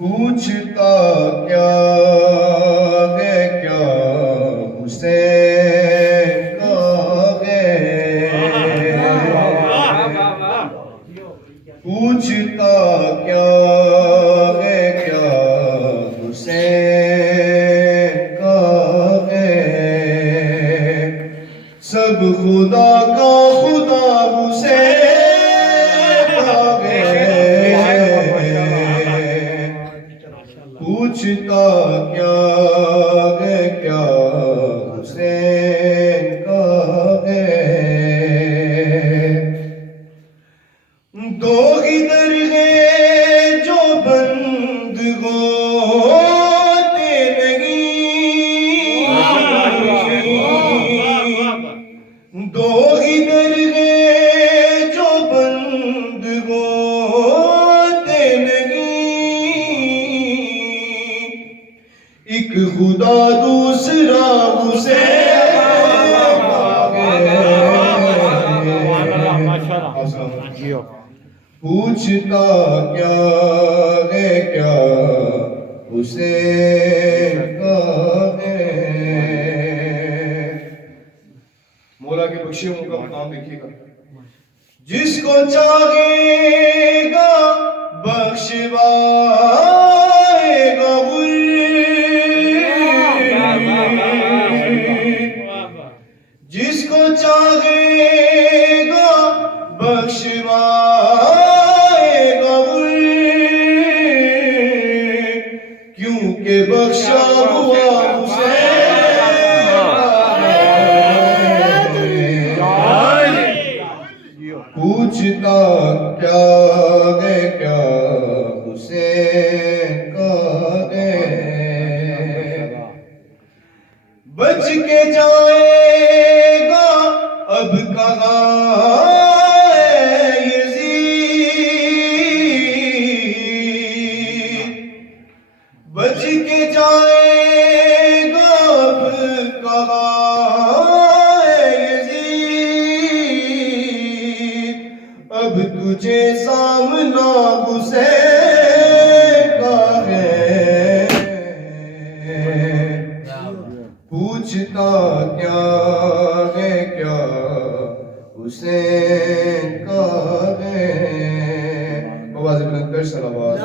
پوچھتا کیا ہے کیا حسین کا ہے پوچھتا کیا ہے کیا حسین کا ہے سب خدا کا خدا حسین کا ہے پوچھتا کیا ہے کیا حسین کا ہے دو ہی در گئے جو بند ہوتے نہیں دو ہی در گئے جو بند ہوتے نہیں ایک خدا دوسرا حسین پوچھتا کیا ہے کیا حسین کا ہے مولا کے بخشے ہوں کا مقام دیکھیے گا جس کو چاہے گا بخشوائے گا جس کو چاہے گا بخشوائے گا کیونکہ بخشا ہوا پوچھتا کیا ہے کیا حسین کا ہے بچ کے جائے گا اب کہاں یزید بچ کے جائے گا اب کہاں یزید اب تجھے سامنا حسین کا ہے پوچھتا کیا ہے کیا حسین کا ہے بواز بلند کر صلوات